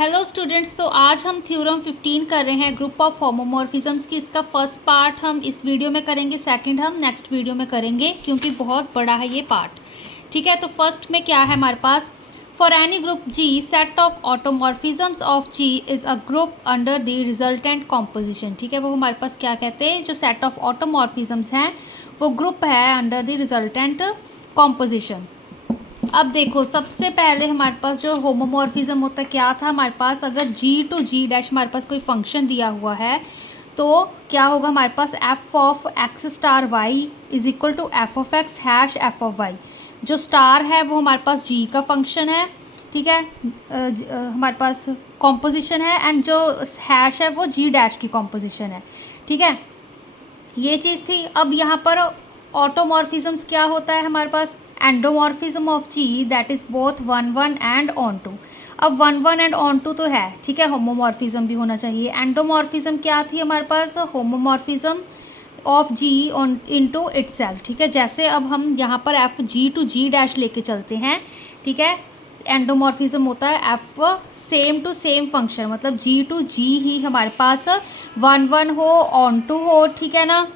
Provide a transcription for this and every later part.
Hello students, तो आज हम थ्योरम 15 कर रहे हैं ग्रुप ऑफ होमोमॉर्फिज्म्स की। इसका फर्स्ट पार्ट हम इस वीडियो में करेंगे, सेकंड हम नेक्स्ट वीडियो में करेंगे क्योंकि बहुत बड़ा है ये पार्ट। ठीक है, तो फर्स्ट में क्या है हमारे पास, for any group G set of automorphisms of G is a group under the resultant composition. ठीक है, वो हमारे पास क्या कहते हैं, जो सेट ऑफ ऑटोमॉर्फिज्म्स हैं वो ग्रुप है अंडर द रिजल्टेंट कॉम्पोजिशन। अब देखो, सबसे पहले हमारे पास जो होमोमॉर्फिज्म होता है क्या था हमारे पास, अगर जी टू जी डैश हमारे पास कोई फंक्शन दिया हुआ है तो क्या होगा हमारे पास, f of x star y is equal to f of x hash f of y. जो स्टार है वो हमारे पास जी का फंक्शन है, ठीक है, हमारे पास कॉम्पोजिशन है, एंड जो हैश है वो जी डैश की कॉम्पोजिशन है। ठीक है, ये चीज़ थी। अब यहाँ पर ऑटोमॉर्फिज्म्स क्या होता है हमारे पास, endomorphism of G that is both one one and onto. अब one one and onto तो है, ठीक है, होमोमॉर्फिज्म भी होना चाहिए। एंडोमॉर्फिज्म क्या थी हमारे पास, homomorphism of G on into itself. ठीक है, जैसे अब हम यहाँ पर f G to G dash लेके चलते हैं, ठीक है, एंडोमॉर्फिज्म होता है f same to same function, मतलब जी टू जी ही हमारे पास वन वन हो, ऑन टू हो, ठीक है ना,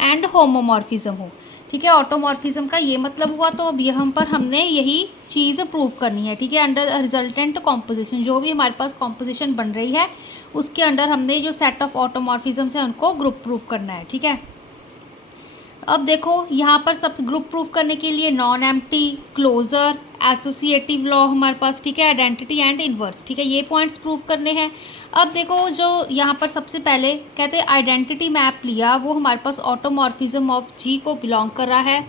एंड होमोमॉर्फिज्म हो। ठीक है, ऑटोमॉर्फिज्म का ये मतलब हुआ। तो अब यहाँ पर हमने यही चीज़ प्रूव करनी है। ठीक है, अंडर रिजल्टेंट कॉम्पोजिशन, जो भी हमारे पास कॉम्पोजिशन बन रही है उसके अंडर हमने जो सेट ऑफ ऑटोमॉर्फिज्म्स है उनको ग्रुप प्रूव करना है। ठीक है, अब देखो यहाँ पर सब ग्रुप प्रूफ करने के लिए non empty, closure, associative law हमारे पास, ठीक है, आइडेंटिटी एंड इन्वर्स, ठीक है, ये पॉइंट्स प्रूफ करने हैं। अब देखो, जो यहाँ पर सबसे पहले कहते हैं आइडेंटिटी मैप लिया, वो हमारे पास ऑटोमॉर्फिज्म ऑफ जी को बिलोंग कर रहा है।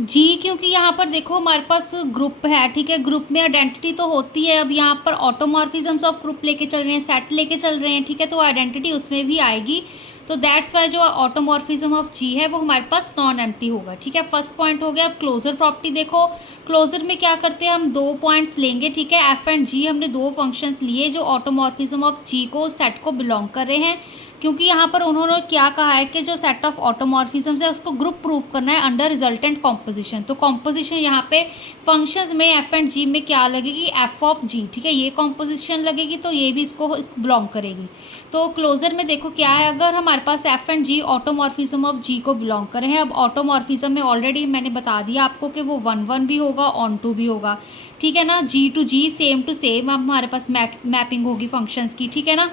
जी क्योंकि यहाँ पर देखो हमारे पास ग्रुप है, ठीक है, ग्रुप में आइडेंटिटी तो होती है। अब यहाँ पर ऑटोमॉर्फिज्म्स ऑफ ग्रुप लेके चल रहे हैं, सेट लेके चल रहे हैं, ठीक है, तो आइडेंटिटी उसमें भी आएगी। तो दैट्स वाई जो ऑटोमॉर्फिज्म ऑफ जी है वो हमारे पास नॉन एम्प्टी होगा। ठीक है, फर्स्ट पॉइंट हो गया। अब क्लोजर प्रॉपर्टी देखो, क्लोजर में क्या करते हैं, हम दो पॉइंट्स लेंगे, ठीक है, एफ एंड जी, हमने दो फंक्शंस लिए जो ऑटोमॉर्फिज्म ऑफ जी को सेट को बिलोंग कर रहे हैं। क्योंकि यहाँ पर उन्होंने क्या कहा है कि जो सेट ऑफ ऑटोमॉर्फिज्म्स है उसको ग्रुप प्रूफ करना है अंडर रिजल्टेंट कॉम्पोजिशन। तो कॉम्पोजिशन यहाँ पे फंक्शंस में एफ एंड जी में क्या लगेगी, एफ ऑफ जी, ठीक है, ये कॉम्पोजिशन लगेगी, तो ये भी इसको बिलोंग करेगी। तो क्लोजर में देखो क्या है, अगर हमारे पास f and g automorphism of G को बिलोंग कर रहे हैं। अब ऑटोमॉर्फिज्म में ऑलरेडी मैंने बता दिया आपको कि वो वन वन भी होगा, ऑन टू भी होगा, ठीक है ना, G to G, same to same हमारे पास मैपिंग होगी फंक्शंस की, ठीक है ना।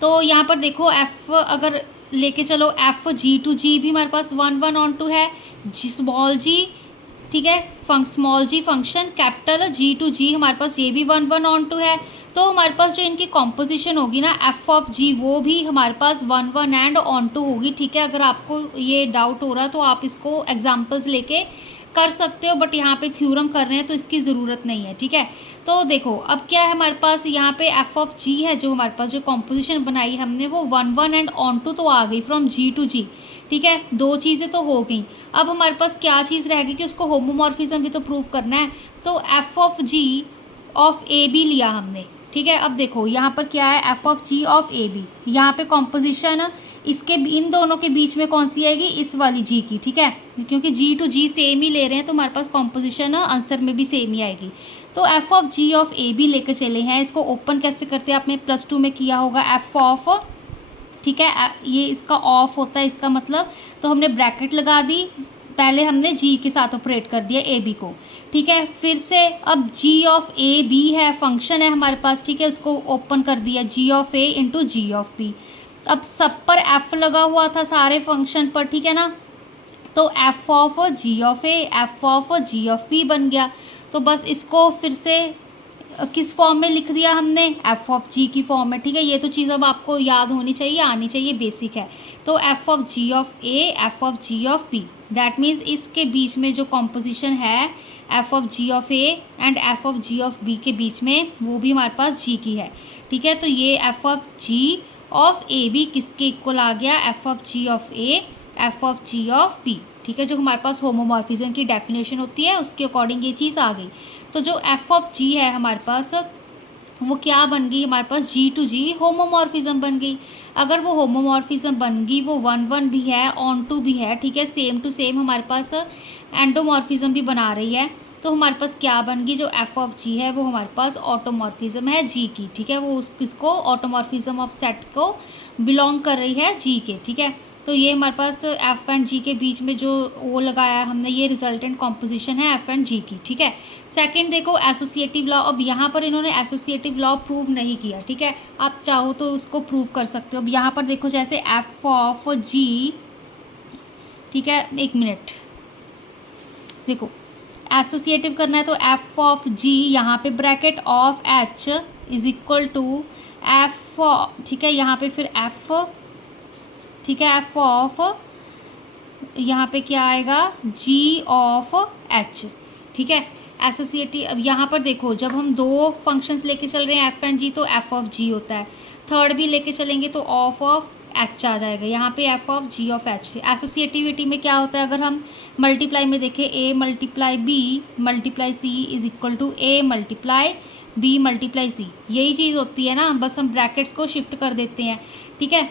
तो यहाँ पर देखो एफ अगर लेके चलो, एफ जी टू जी भी हमारे पास वन वन ऑन टू है, जी स्मॉल जी, ठीक है, small g function, capital G to G हमारे पास ये भी वन वन ऑन टू है। तो हमारे पास जो इनकी कॉम्पोजिशन होगी ना एफ ऑफ जी, वो भी हमारे पास one one and onto होगी। ठीक है, अगर आपको ये डाउट हो रहा है तो आप इसको एग्जाम्पल्स लेके कर सकते हो, बट यहाँ पे थ्योरम कर रहे हैं तो इसकी ज़रूरत नहीं है। ठीक है, तो देखो अब क्या है हमारे पास, यहाँ पे एफ ऑफ जी है, जो हमारे पास जो कॉम्पोजिशन बनाई हमने वो one one and onto तो आ गई फ्रॉम जी टू जी। ठीक है, दो चीज़ें तो हो गई। अब हमारे पास क्या चीज़ रहेगी कि उसको होमोमॉर्फिज्म भी तो प्रूव करना है। तो F of ji of A B लिया हमने। ठीक है, अब देखो यहाँ पर क्या है, F of ji of A B, यहाँ पे कॉम्पोजिशन इसके इन दोनों के बीच में कौन सी आएगी, इस वाली जी की। ठीक है, क्योंकि जी टू जी सेम ही ले रहे हैं तो हमारे पास कॉम्पोजिशन आंसर में भी सेम ही आएगी। तो F of ji of A B लेकर चले हैं, इसको ओपन कैसे करते हैं, आपने प्लस टू में किया होगा, एफ ऑफ, ठीक है, ये इसका ऑफ होता है इसका मतलब, तो हमने ब्रैकेट लगा दी, पहले हमने जी के साथ ऑपरेट कर दिया ए बी को। ठीक है, फिर से अब जी ऑफ ए बी है, फंक्शन है हमारे पास, ठीक है, उसको ओपन कर दिया, g of a into g of b. अब सब पर एफ लगा हुआ था सारे फंक्शन पर, ठीक है ना, तो F of ji of A, F of ji of B बन गया। तो बस इसको फिर से किस फॉर्म में लिख दिया हमने, एफ ऑफ जी की फॉर्म में। ठीक है, ये तो चीज़ अब आपको याद होनी चाहिए, आनी चाहिए, बेसिक है। तो F of ji of A, F of ji of B, that means इसके बीच में जो कॉम्पोजिशन है F of ji of A and F of ji of B के बीच में, वो भी हमारे पास जी की है। ठीक है, तो ये F of ji of A B किसके इक्वल आ गया, F of ji of A, F of ji of B. ठीक है, जो हमारे पास होमोमॉर्फिज्म की डेफिनेशन होती है उसके अकॉर्डिंग ये चीज़ आ गई। तो जो एफ ऑफ जी है हमारे पास वो क्या बन गई, हमारे पास जी टू जी होमोमॉर्फिज्म बन गई। अगर वो होमोमॉर्फिज्म बन गई, वो वन वन भी है, ऑन टू भी है, ठीक है, सेम टू सेम हमारे पास एंडोमॉर्फिज्म भी बना रही है, तो हमारे पास क्या बन गई, जो एफ ऑफ जी है वो हमारे पास ऑटोमॉर्फिज्म है जी की, ठीक है, वो किसको, ऑटोमॉर्फिज्म ऑफ सेट को बिलोंग कर रही है जी के, ठीक है। तो ये हमारे पास एफ एंड जी के बीच में जो वो लगाया हमने, ये रिजल्टेंट कॉम्पोजिशन है एफ एंड जी की, ठीक है। सेकंड देखो एसोसिएटिव लॉ, अब यहाँ पर इन्होंने एसोसिएटिव लॉ प्रूव नहीं किया, ठीक है, आप चाहो तो उसको प्रूव कर सकते हो। अब यहाँ पर देखो जैसे एफ ऑफ जी, ठीक है, एक मिनट, देखो एसोसिएटिव करना है तो एफ ऑफ जी, यहाँ पे bracket of H is equal to F, ठीक है, यहाँ पे फिर एफ, ठीक है, एफ ऑफ, यहाँ पे क्या आएगा, जी ऑफ एच, ठीक है, एसोसिएटिव। अब यहाँ पर देखो जब हम दो फंक्शंस लेके चल रहे हैं एफ एंड जी, तो एफ ऑफ जी होता है, थर्ड भी लेके चलेंगे तो ऑफ एच आ जाएगा, यहाँ पे f of ji of h. Associativity में क्या होता है, अगर हम मल्टीप्लाई में देखें, a multiply b multiply c is equal to a multiply b multiply c, यही चीज़ होती है ना, बस हम ब्रैकेट्स को शिफ्ट कर देते हैं, ठीक है।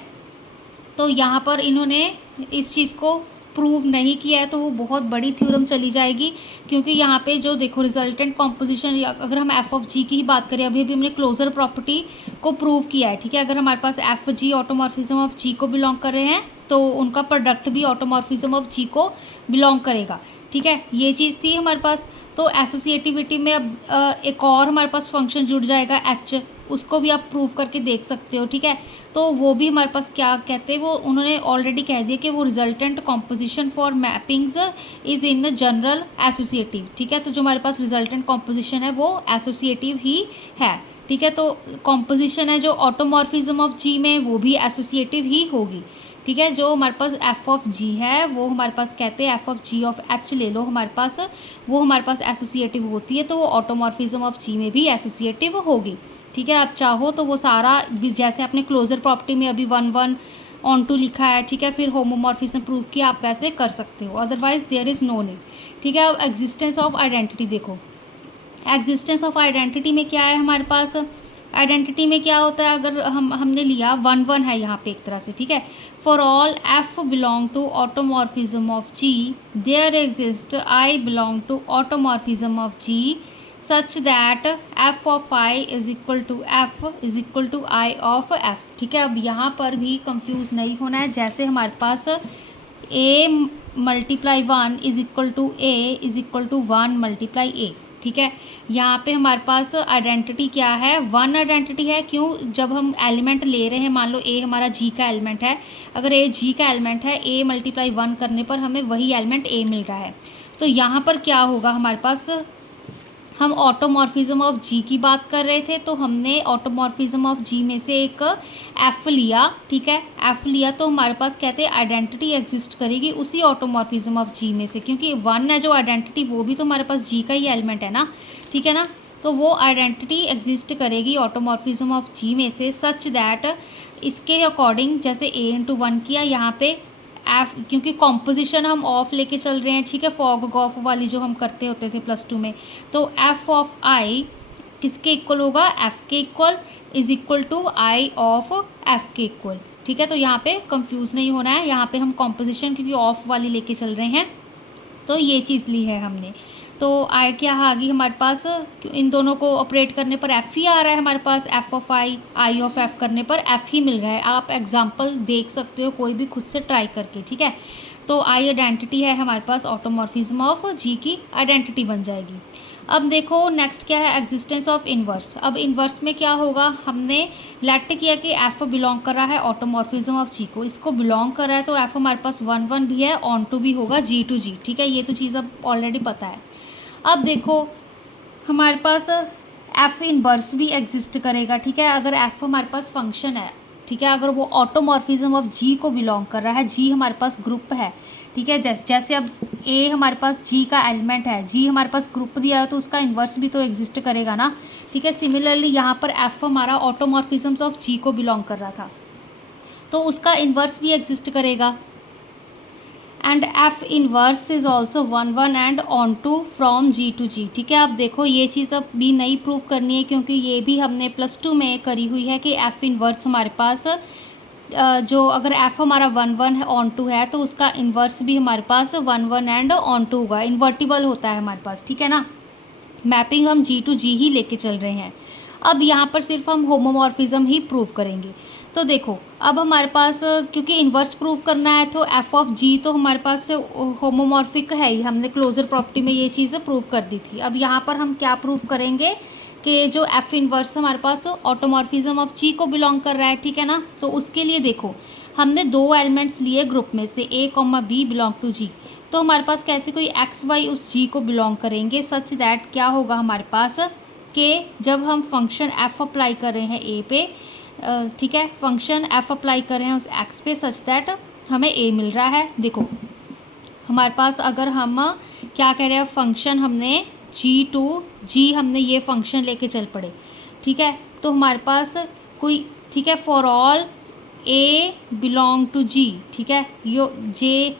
तो यहाँ पर इन्होंने इस चीज़ को प्रूव नहीं किया है, तो वो बहुत बड़ी थ्योरम चली जाएगी, क्योंकि यहाँ पे जो देखो रिजल्टेंट कॉम्पोजिशन, अगर हम एफ ऑफ जी की ही बात करें, अभी हमने क्लोजर प्रॉपर्टी को प्रूव किया है, ठीक है। अगर हमारे पास F G automorphism of G को बिलोंग कर रहे हैं, तो उनका प्रोडक्ट भी ऑटोमॉर्फिज्म ऑफ जी को बिलोंग करेगा, ठीक है, ये चीज़ थी हमारे पास। तो एसोसिएटिविटी में अब एक और हमारे पास फंक्शन जुड़ जाएगा एच, उसको भी आप प्रूव करके देख सकते हो, ठीक है। तो वो भी हमारे पास क्या कहते हैं, वो उन्होंने ऑलरेडी कह दिया कि वो resultant composition for mappings is in general associative, ठीक है। तो जो हमारे पास रिजल्टेंट कॉम्पोजिशन है वो एसोसिएटिव ही है, ठीक है। तो कॉम्पोजिशन है जो ऑटोमॉर्फिज्म ऑफ जी में, वो भी एसोसिएटिव ही होगी, ठीक है। जो हमारे पास एफ ऑफ जी है वो हमारे पास कहते हैं F of ji of H ले लो हमारे पास, वो हमारे पास एसोसिएटिव होती है, तो वो ऑटोमॉर्फिज्म ऑफ जी में भी एसोसिएटिव होगी, ठीक है। आप चाहो तो वो सारा जैसे आपने क्लोजर प्रॉपर्टी में अभी 1 ऑन टू लिखा है, ठीक है, फिर होमोमॉर्फिज्म प्रूव किया, आप वैसे कर सकते हो, otherwise there is no need, ठीक है। अब एग्जिस्टेंस ऑफ आइडेंटिटी देखो, एग्जिस्टेंस ऑफ आइडेंटिटी में क्या है हमारे पास, आइडेंटिटी में क्या होता है, अगर हमने लिया 1 है यहाँ पे एक तरह से, ठीक है, for all F belong to automorphism of G there exist I belong to automorphism of G such that F of I is equal to F is equal to I of F, ठीक है। अब यहाँ पर भी confuse नहीं होना है, जैसे हमारे पास a multiply 1 is equal to a is equal to 1 multiply a, ठीक है। यहाँ पे हमारे पास आइडेंटिटी क्या है, 1 आइडेंटिटी है, क्यों, जब हम एलिमेंट ले रहे हैं, मान लो ए हमारा जी का एलिमेंट है, अगर ए जी का एलिमेंट है, ए मल्टीप्लाई 1 करने पर हमें वही एलिमेंट ए मिल रहा है। तो यहाँ पर क्या होगा हमारे पास, हम ऑटोमॉर्फिज्म ऑफ जी की बात कर रहे थे, तो हमने ऑटोमॉर्फिज्म ऑफ जी में से एक एफ लिया, ठीक है, एफ लिया, तो हमारे पास कहते हैं आइडेंटिटी एग्जिस्ट करेगी उसी ऑटोमॉर्फिज्म ऑफ जी में से, क्योंकि 1 है जो आइडेंटिटी, वो भी तो हमारे पास जी का ही एलिमेंट है ना, ठीक है ना। तो वो आइडेंटिटी एग्जिस्ट करेगी ऑटोमॉर्फिज्म ऑफ जी में से सच दैट, इसके अकॉर्डिंग, जैसे ए इंटू 1 किया, यहाँ पे एफ, क्योंकि कॉम्पोजिशन हम ऑफ लेके चल रहे हैं, ठीक है, फॉग गॉफ वाली जो हम करते होते थे +2 में, तो एफ ऑफ आई किसके इक्वल होगा, एफ के equal is equal to I of F के इक्वल, ठीक है। तो यहाँ पे कंफ्यूज नहीं होना है, यहाँ पे हम कॉम्पोजिशन क्योंकि ऑफ वाली लेके चल रहे हैं, तो ये चीज़ ली है हमने। तो आई क्या आ गई हमारे पास, इन दोनों को ऑपरेट करने पर एफ़ ही आ रहा है हमारे पास, f of I of f करने पर एफ़ ही मिल रहा है। आप एग्जांपल देख सकते हो कोई भी खुद से ट्राई करके, ठीक है। तो आई आइडेंटिटी है हमारे पास, ऑटोमॉर्फिज्म ऑफ जी की आइडेंटिटी बन जाएगी। अब देखो नेक्स्ट क्या है, एग्जिस्टेंस ऑफ इन्वर्स। अब इन्वर्स में क्या होगा, हमने लेट किया कि एफ बिलोंग कर रहा है ऑटोमॉर्फिज्म ऑफ जी को, इसको बिलोंग कर रहा है, तो एफ हमारे पास 1 भी है, ऑन टू भी होगा जी टू जी, ठीक है। ये तो चीज़ अब ऑलरेडी पता है। अब देखो हमारे पास एफ इनवर्स भी एग्जिस्ट करेगा, ठीक है। अगर एफ हमारे पास फंक्शन है, ठीक है, अगर वो ऑटोमॉर्फिज्म ऑफ जी को बिलोंग कर रहा है, जी हमारे पास ग्रुप है, ठीक है। जैसे अब ए हमारे पास जी का एलिमेंट है, जी हमारे पास ग्रुप दिया है, तो उसका इन्वर्स भी तो एग्जिस्ट करेगा ना, ठीक है। सिमिलरली यहाँ पर एफ हमारा ऑटोमॉर्फिज्म ऑफ जी को बिलोंग कर रहा था, तो उसका इन्वर्स भी एग्जिस्ट करेगा। And f inverse is also 1 and onto from G to G, ठीक है। आप देखो ये चीज़ अब भी नहीं प्रूव करनी है, क्योंकि ये भी हमने +2 में करी हुई है कि एफ इनवर्स हमारे पास जो अगर एफ हमारा 1 है ऑन टू है, तो उसका इन्वर्स भी हमारे पास 1 एंड ऑन टू होगा, इन्वर्टिबल होता है हमारे पास, ठीक है ना। मैपिंग हम जी टू जी ही लेके चल रहे हैं। अब यहाँ पर सिर्फ हम होमोमॉर्फिज्म ही प्रूव करेंगे। तो देखो अब हमारे पास क्योंकि इन्वर्स प्रूव करना है तो एफ ऑफ जी तो हमारे पास होमोमॉर्फिक है ही, हमने क्लोजर प्रॉपर्टी में ये चीज़ प्रूव कर दी थी। अब यहाँ पर हम क्या प्रूव करेंगे कि जो एफ इन्वर्स हमारे पास ऑटोमॉर्फिज्म ऑफ जी को बिलोंग कर रहा है, ठीक है ना। तो उसके लिए देखो हमने दो एलिमेंट्स लिए ग्रुप में से ए कॉमा बी बिलोंग टू जी। तो हमारे पास कहते कोई एक्स वाई उस जी को बिलोंग करेंगे सच दैट क्या होगा हमारे पास कि जब हम फंक्शन एफ अप्लाई कर रहे हैं ए पे, ठीक है, फंक्शन एफ अप्लाई कर रहे हैं उस एक्स पे सच दैट हमें ए मिल रहा है। देखो हमारे पास अगर हम क्या कह रहे हैं फंक्शन हमने जी टू जी हमने ये फंक्शन लेके चल पड़े, ठीक है। तो हमारे पास कोई, ठीक है, for all a belong to G, ठीक है, यो जे,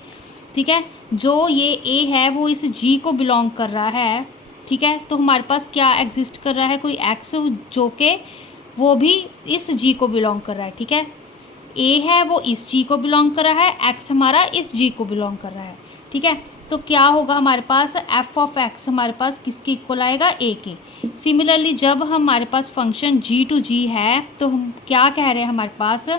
ठीक है, जो ये ए है वो इस जी को बिलोंग कर रहा है, ठीक है। तो हमारे पास क्या एग्जिस्ट कर रहा है कोई एक्स जो कि वो भी इस जी को बिलोंग कर रहा है, ठीक है। ए है वो इस जी को बिलोंग कर रहा है, एक्स हमारा इस जी को बिलोंग कर रहा है, ठीक है। तो क्या होगा हमारे पास एफ ऑफ एक्स हमारे पास किसके इक्वल आएगा ए के। सिमिलरली जब हमारे पास फंक्शन जी टू जी है तो हम क्या कह रहे हैं हमारे पास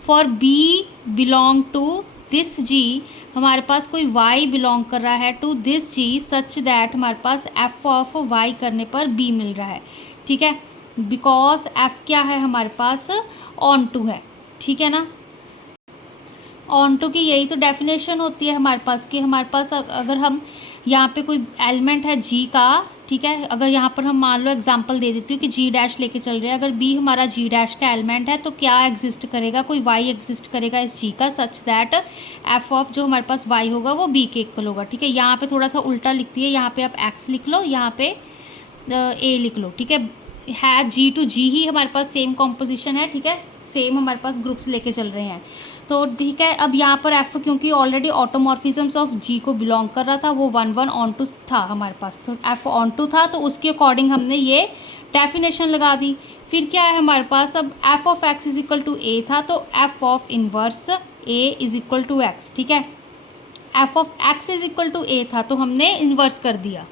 for b belong to this G, हमारे पास कोई y बिलोंग कर रहा है to this G such that हमारे पास f ऑफ y करने पर b मिल रहा है, ठीक है। बिकॉज f क्या है हमारे पास ऑन टू है, ठीक है ना। ऑन टू की यही तो डेफिनेशन होती है हमारे पास कि हमारे पास अगर हम यहाँ पे कोई एलिमेंट है जी का, ठीक है, अगर यहाँ पर हम मान लो एग्जांपल दे देती हूँ कि जी डैश लेके चल रहे हैं, अगर बी हमारा जी डैश का एलिमेंट है तो क्या एग्जिस्ट करेगा कोई वाई एग्जिस्ट करेगा इस जी का सच दैट एफ ऑफ जो हमारे पास वाई होगा वो बी के इक्वल होगा, ठीक है। यहाँ पे थोड़ा सा उल्टा लिखती है, यहाँ पे आप एक्स लिख लो, यहाँ पे ए लिख लो, ठीक है जी टू जी ही हमारे पास सेम कॉम्पोजिशन है, ठीक है, सेम हमारे पास ग्रुप्स लेके चल रहे हैं। तो ठीक है अब यहाँ पर एफ क्योंकि ऑलरेडी ऑटोमॉर्फिज्म्स ऑफ जी को बिलोंग कर रहा था वो 1 1 ऑन टू था हमारे पास, तो एफ ऑन टू था तो उसके अकॉर्डिंग हमने ये डेफिनेशन लगा दी। फिर क्या है हमारे पास अब f of x is equal to a था तो F of inverse a is equal to x, ठीक है। F of x is equal to a था तो हमने इन्वर्स कर दिया।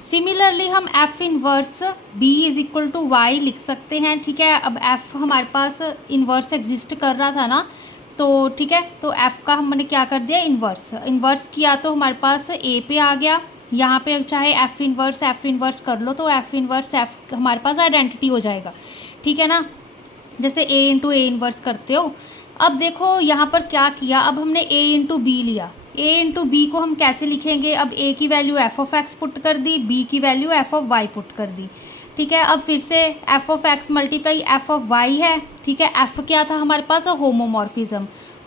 सिमिलरली हम f inverse b is equal to y लिख सकते हैं, ठीक है। अब एफ हमारे पास इन्वर्स एग्जिस्ट कर रहा था ना, तो ठीक है, तो f का हमने क्या कर दिया इन्वर्स किया तो हमारे पास a पे आ गया। यहाँ पे चाहे f इन्वर्स कर लो तो f इन्वर्स f हमारे पास आइडेंटिटी हो जाएगा, ठीक है ना, जैसे a इंटू ए इन्वर्स करते हो। अब देखो यहाँ पर क्या किया, अब हमने a इंटू बी लिया, a इंटू बी को हम कैसे लिखेंगे, अब a की value f of x put कर दी, b की value f of y put कर दी, ठीक है। अब फिर से f of X multiply F of Y है, ठीक है। f क्या था हमारे पास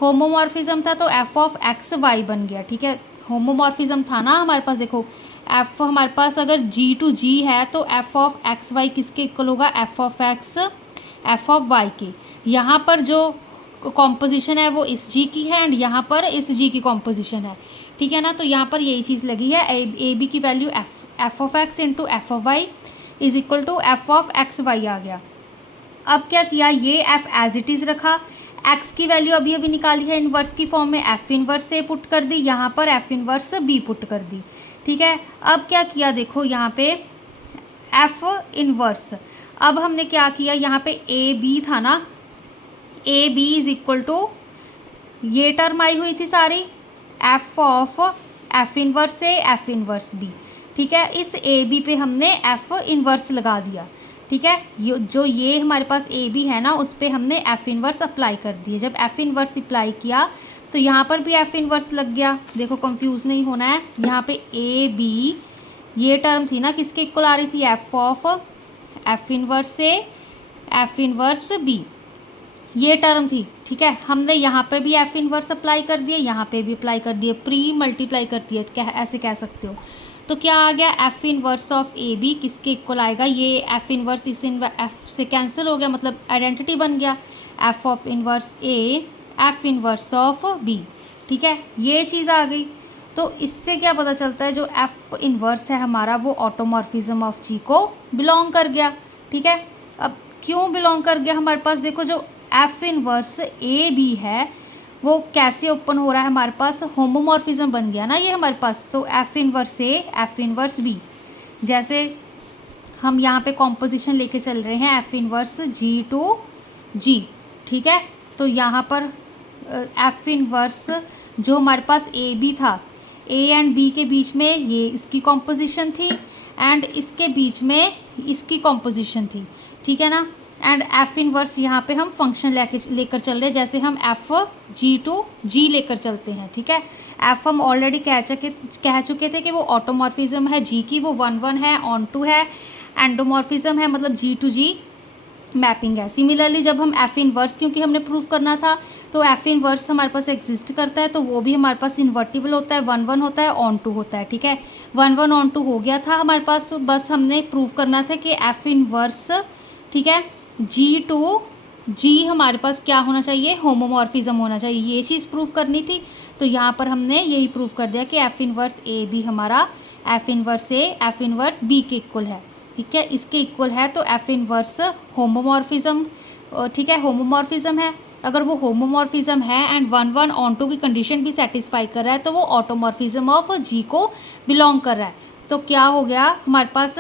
होमोमॉर्फिज्म था तो f ऑफ एक्स वाई बन गया, ठीक है। होमोमॉर्फिज्म था ना हमारे पास, देखो f हमारे पास अगर g टू g है तो f ऑफ एक्स वाई किसके इक्वल होगा f of X f of Y के। यहाँ पर जो कॉम्पोजिशन है वो इस g की है एंड यहाँ पर इस g की कॉम्पोजिशन है, ठीक है ना। तो यहाँ पर यही चीज़ लगी है, ए बी की value f of x into f of y is equal to f of x y आ गया। अब क्या किया, ये एफ एज इट इज़ रखा, एक्स की वैल्यू अभी अभी निकाली है इन्वर्स की फॉर्म में, एफ इन्वर्स से पुट कर दी, यहाँ पर एफ इन्वर्स बी पुट कर दी, ठीक है। अब क्या किया देखो यहाँ पे एफ इन्वर्स, अब हमने क्या किया यहाँ पे ए बी था ना, A B is equal to ये टर्म आई हुई थी सारी एफ ऑफ एफ इन्वर्स से एफ इन्वर्स बी, ठीक है। इस ए बी पे हमने एफ इन्वर्स लगा दिया, ठीक है। जो ये हमारे पास ए बी है ना उस पर हमने एफ इन्वर्स अप्लाई कर दिए। जब एफ इन्वर्स अप्लाई किया तो यहाँ पर भी एफ इन्वर्स लग गया, देखो कंफ्यूज नहीं होना है। यहाँ पे ए बी ये टर्म थी ना किसके इक्वल आ रही थी, एफ ऑफ एफ इन्वर्स से एफ इन्वर्स बी ये टर्म थी, ठीक है। हमने यहाँ पे भी एफ इन्वर्स अप्लाई कर दिए, यहाँ पे भी अप्लाई कर दिए, प्री मल्टीप्लाई कर दिए, क्या ऐसे कह सकते हो। तो क्या आ गया F inverse of A B किसके इक्वल आएगा, ये एफ इन्वर्स इस एफ से कैंसिल हो गया, मतलब आइडेंटिटी बन गया F of inverse A F inverse of B, ठीक है। ये चीज़ आ गई। तो इससे क्या पता चलता है जो एफ इन्वर्स है हमारा वो ऑटोमॉर्फिज्म ऑफ जी को बिलोंग कर गया, ठीक है। अब क्यों बिलोंग कर गया हमारे पास, देखो जो एफ इन्वर्स ए बी है वो कैसे ओपन हो रहा है हमारे पास, होमोमॉर्फिज्म बन गया ना ये हमारे पास। तो F inverse A F inverse B जैसे हम यहाँ पे कॉम्पोजिशन लेके चल रहे हैं F inverse G to G, ठीक है। तो यहाँ पर एफ इनवर्स जो हमारे पास ए बी था, ए एंड बी के बीच में ये इसकी कॉम्पोजिशन थी एंड इसके बीच में इसकी कॉम्पोजिशन थी, ठीक है ना। एंड एफ इनवर्स यहाँ पे हम फंक्शन लेकर चल रहे हैं, जैसे हम एफ जी टू जी लेकर चलते हैं, ठीक है। एफ हम ऑलरेडी कह चुके थे कि वो ऑटोमॉर्फिज्म है जी की, वो 1-1 है, ऑन टू है, एंडोमॉर्फिज्म है, मतलब जी टू जी मैपिंग है। सिमिलरली जब हम एफ इनवर्स, क्योंकि हमने प्रूव करना था, तो एफ इनवर्स हमारे पास एग्जिस्ट करता है, तो वो भी हमारे पास इन्वर्टिबल होता है, 1-1 होता है, ऑन टू होता है, ठीक है। 1-1 ऑन टू हो गया था हमारे पास, बस हमने प्रूव करना था कि एफ इनवर्स, ठीक है, जी टू जी हमारे पास क्या होना चाहिए, होमोमॉर्फिज्म होना चाहिए, ये चीज़ प्रूव करनी थी। तो यहाँ पर हमने यही प्रूव कर दिया कि एफ इनवर्स ए बी हमारा F inverse A F inverse B के इक्वल है, ठीक है, इसके इक्वल है। तो एफ इनवर्स होमोमॉर्फिज्म, ठीक है, होमोमॉर्फिज्म है। अगर वो होमोमॉर्फिज्म है एंड 1-1 ऑन टू की कंडीशन भी सेटिस्फाई कर रहा है, तो वो ऑटोमॉर्फिज्म ऑफ जी को बिलोंग कर रहा है। तो क्या हो गया हमारे पास,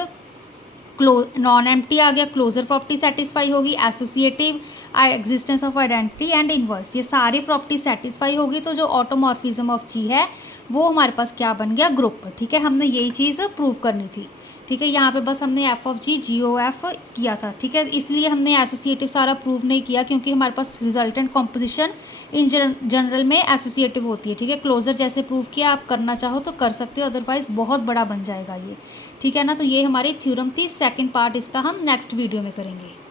नॉन एम्प्टी आ गया, क्लोजर प्रॉपर्टी सेटिस्फाई होगी, associative, existence of identity and inverse, ये सारी प्रॉपर्टी सेटिस्फाई होगी। तो जो ऑटोमॉर्फिज्म ऑफ जी है वो हमारे पास क्या बन गया, ग्रुप, ठीक है। हमने यही चीज़ प्रूव करनी थी, ठीक है। यहाँ पे बस हमने F of G G O F किया था, ठीक है। इसलिए हमने एसोसिएटिव सारा प्रूव नहीं किया, क्योंकि हमारे पास रिजल्टेंट कॉम्पोजिशन इन जनरल में एसोसिएटिव होती है, ठीक है। क्लोजर जैसे प्रूव किया, आप करना चाहो तो कर सकते हो, अदरवाइज बहुत बड़ा बन जाएगा ये, ठीक है ना। तो ये हमारी थ्योरम थी, सेकंड पार्ट इसका हम नेक्स्ट वीडियो में करेंगे।